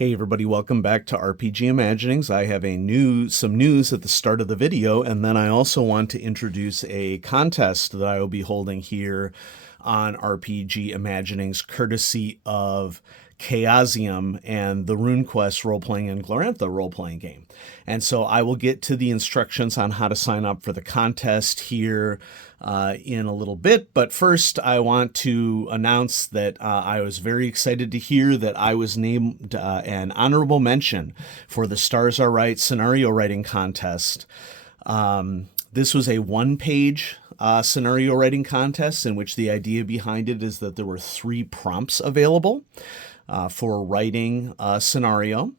Hey everybody, welcome back to RPG Imaginings. I have some news at the start of the video, and then I also want to introduce a contest that I will be holding here on RPG Imaginings, courtesy of Chaosium and the RuneQuest role-playing and Glorantha role-playing game. And so I will get to the instructions on how to sign up for the contest here in a little bit. But first, I want to announce that I was very excited to hear that I was named an honorable mention for the Stars Are Right scenario writing contest. This was a one-page scenario writing contest in which the idea behind it is that there were 3 prompts available for writing a scenario.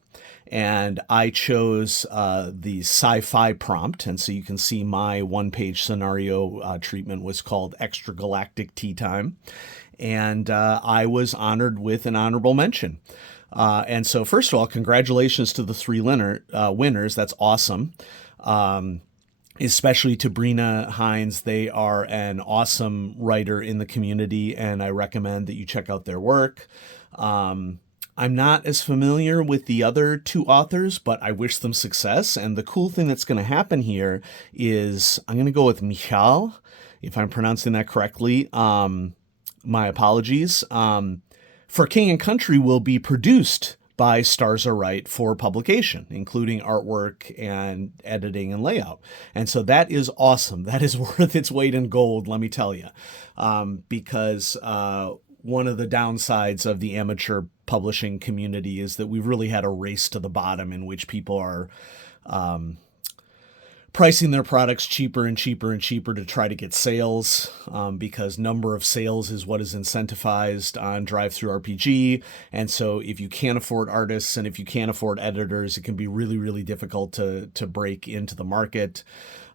And I chose the sci-fi prompt. And so you can see my one-page scenario treatment was called Extragalactic Tea Time. And I was honored with an honorable mention. And so first of all, congratulations to the 3 winners. That's awesome. Especially to Brina Hines. They are an awesome writer in the community, and I recommend that you check out their work. I'm not as familiar with the other 2 authors, but I wish them success. And the cool thing that's going to happen here is I'm going to go with Michal, if I'm pronouncing that correctly. My apologies. For King and Country will be produced by Stars Are Right for publication, including artwork and editing and layout. And so that is awesome. That is worth its weight in gold, let me tell you, because one of the downsides of the amateur publishing community is that we've really had a race to the bottom in which people are pricing their products cheaper and cheaper and cheaper to try to get sales, because number of sales is what is incentivized on Drive-Thru RPG. And so if you can't afford artists and if you can't afford editors, it can be really, really difficult to break into the market.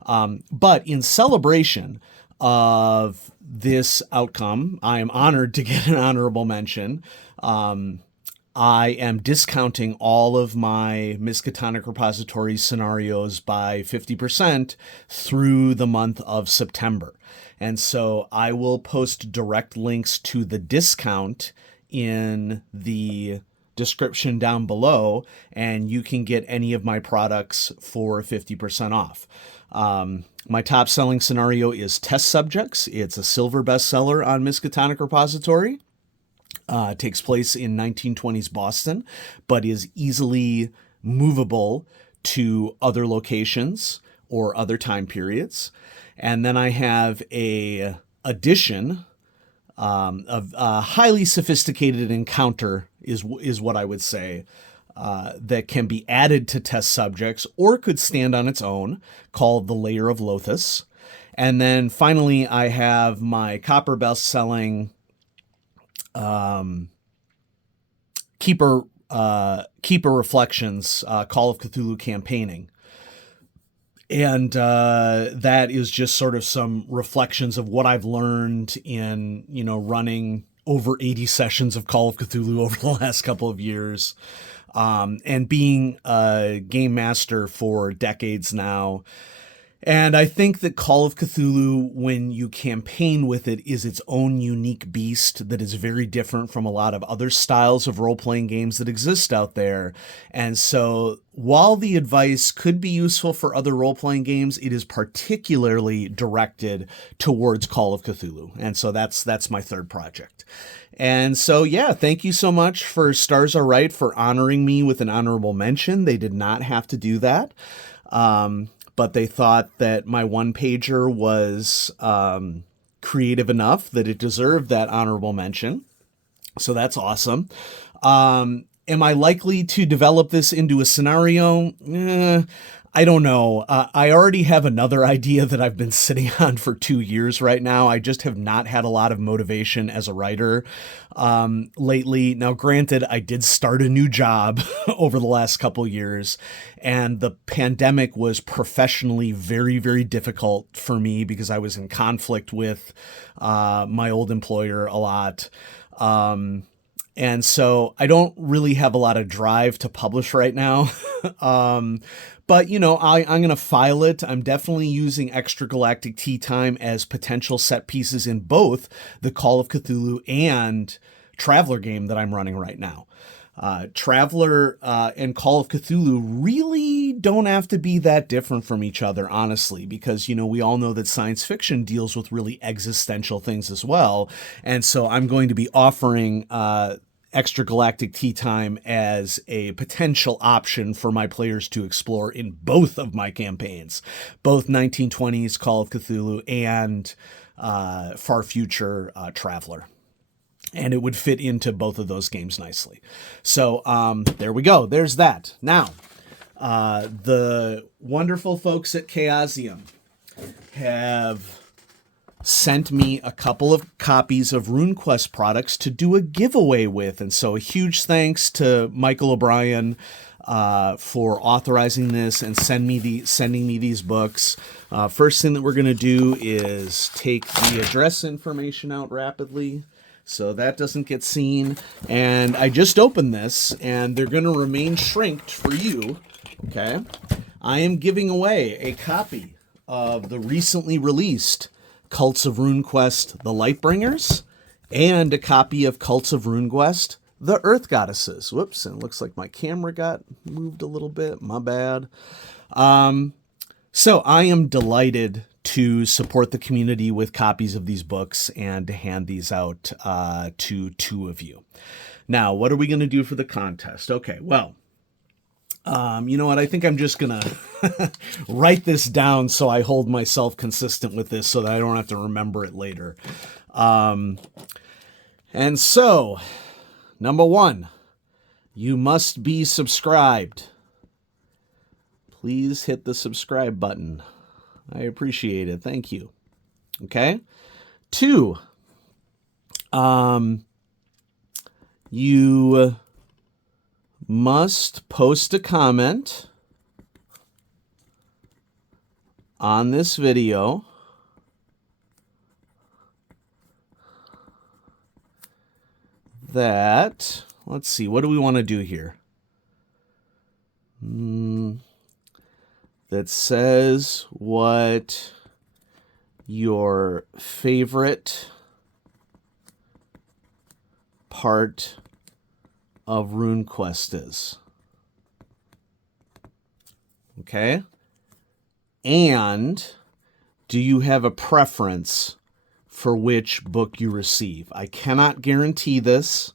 But in celebration of this outcome, I am honored to get an honorable mention. I am discounting all of my Miskatonic Repository scenarios by 50% through the month of September. And so I will post direct links to the discount in the description down below, and you can get any of my products for 50% off. My top selling scenario is Test Subjects. It's a silver bestseller on Miskatonic Repository. Takes place in 1920s Boston, but is easily movable to other locations or other time periods. And then I have a edition of a highly sophisticated encounter is what I would say, that can be added to Test Subjects or could stand on its own, called The Layer of Lothus. And then finally, I have my copper best-selling Keeper Reflections, Call of Cthulhu campaigning. And that is just sort of some reflections of what I've learned in, running over 80 sessions of Call of Cthulhu over the last couple of years, and being a game master for decades now. And I think that Call of Cthulhu, when you campaign with it, is its own unique beast that is very different from a lot of other styles of role-playing games that exist out there. And so while the advice could be useful for other role-playing games, it is particularly directed towards Call of Cthulhu. And so that's my third project. And so, yeah, thank you so much for Stars Are Right for honoring me with an honorable mention. They did not have to do that. But they thought that my one-pager was creative enough that it deserved that honorable mention. So that's awesome. Am I likely to develop this into a scenario? I don't know. I already have another idea that I've been sitting on for 2 years right now. I just have not had a lot of motivation as a writer lately. Now, granted, I did start a new job over the last couple years, and the pandemic was professionally very, very difficult for me because I was in conflict with my old employer a lot. And so I don't really have a lot of drive to publish right now. But, I'm going to file it. I'm definitely using Extragalactic Tea Time as potential set pieces in both the Call of Cthulhu and Traveler game that I'm running right now. Traveler and Call of Cthulhu really don't have to be that different from each other, honestly, because, we all know that science fiction deals with really existential things as well. And so I'm going to be offering Extragalactic Tea Time as a potential option for my players to explore in both of my campaigns, both 1920s Call of Cthulhu and Far Future Traveler. And it would fit into both of those games nicely. So there we go. There's that. Now, the wonderful folks at Chaosium have sent me a couple of copies of RuneQuest products to do a giveaway with. And so a huge thanks to Michael O'Brien for authorizing this and sending me these books. First thing that we're going to do is take the address information out rapidly, so that doesn't get seen. And I just opened this, and they're going to remain shrinked for you. Okay. I am giving away a copy of the recently released Cults of RuneQuest, The Lightbringers, and a copy of Cults of RuneQuest, The Earth Goddesses. Whoops, and it looks like my camera got moved a little bit. My bad. So I am delighted to support the community with copies of these books and to hand these out to two of you. Now, what are we going to do for the contest? Okay, well, you know what? I think I'm just going to write this down so I hold myself consistent with this so that I don't have to remember it later. And so, number 1, you must be subscribed. Please hit the subscribe button. I appreciate it. Thank you. Okay. 2, you must post a comment on this video that, let's see, what do we want to do here? That says what your favorite part of RuneQuest is. Okay? And do you have a preference for which book you receive? I cannot guarantee this.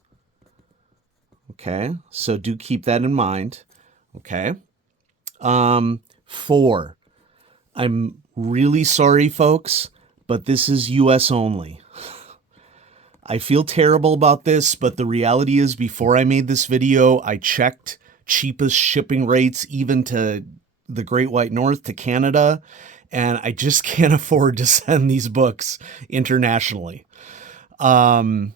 Okay? So do keep that in mind. Okay? 4, I'm really sorry, folks, but this is US only. I feel terrible about this, but the reality is before I made this video, I checked cheapest shipping rates even to the Great White North, to Canada, and I just can't afford to send these books internationally. And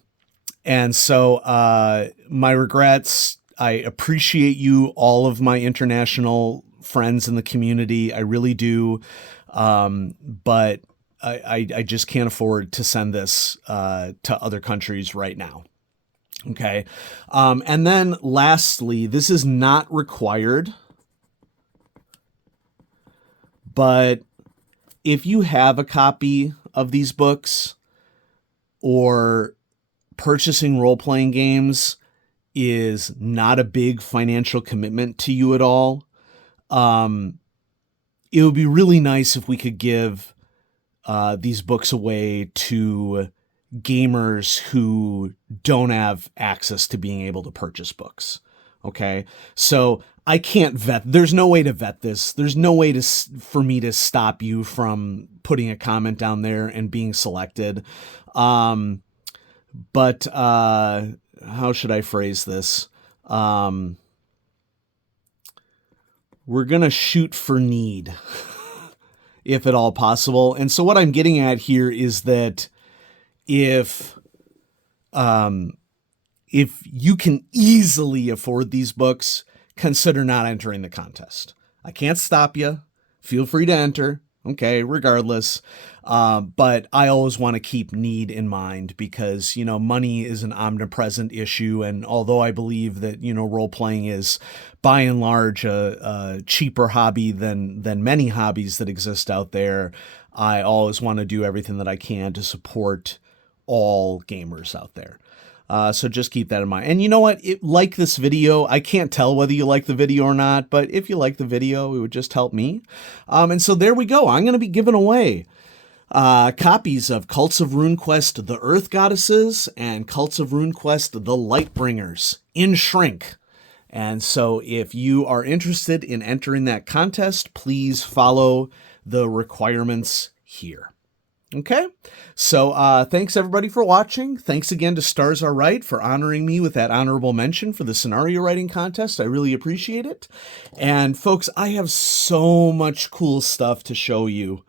so my regrets. I appreciate you, all of my international friends in the community. I really do. But I just can't afford to send this to other countries right now. Okay. And then lastly, this is not required, but if you have a copy of these books or purchasing role-playing games is not a big financial commitment to you at all, it would be really nice if we could give these books away to gamers who don't have access to being able to purchase books. Okay. So I can't vet. There's no way to vet this. There's no way for me to stop you from putting a comment down there and being selected. But how should I phrase this? We're going to shoot for need, if at all possible. And so what I'm getting at here is that if you can easily afford these books, consider not entering the contest. I can't stop you. Feel free to enter. Okay, regardless. But I always want to keep need in mind because, money is an omnipresent issue. And although I believe that, role-playing is by and large a cheaper hobby than many hobbies that exist out there, I always want to do everything that I can to support all gamers out there. So just keep that in mind. And you know what? Like this video. I can't tell whether you like the video or not, but if you like the video, it would just help me. And so there we go. I'm going to be giving away copies of Cults of RuneQuest, the Earth Goddesses, and Cults of RuneQuest, the Lightbringers in Shrink. And so if you are interested in entering that contest, please follow the requirements here. Okay, so thanks everybody for watching. Thanks again to Stars Are Right for honoring me with that honorable mention for the scenario writing contest. I really appreciate it. And folks, I have so much cool stuff to show you.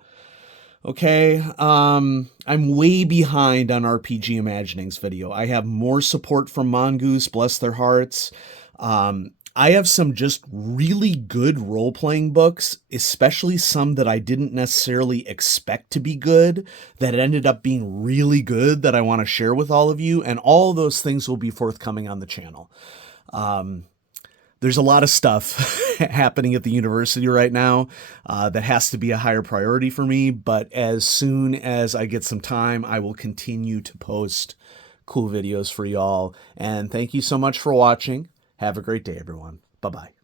Okay, I'm way behind on RPG Imaginings video. I have more support from Mongoose, bless their hearts. I have some just really good role-playing books, especially some that I didn't necessarily expect to be good, that ended up being really good that I want to share with all of you, and all those things will be forthcoming on the channel. There's a lot of stuff happening at the university right now that has to be a higher priority for me, but as soon as I get some time, I will continue to post cool videos for y'all. And thank you so much for watching. Have a great day, everyone. Bye-bye.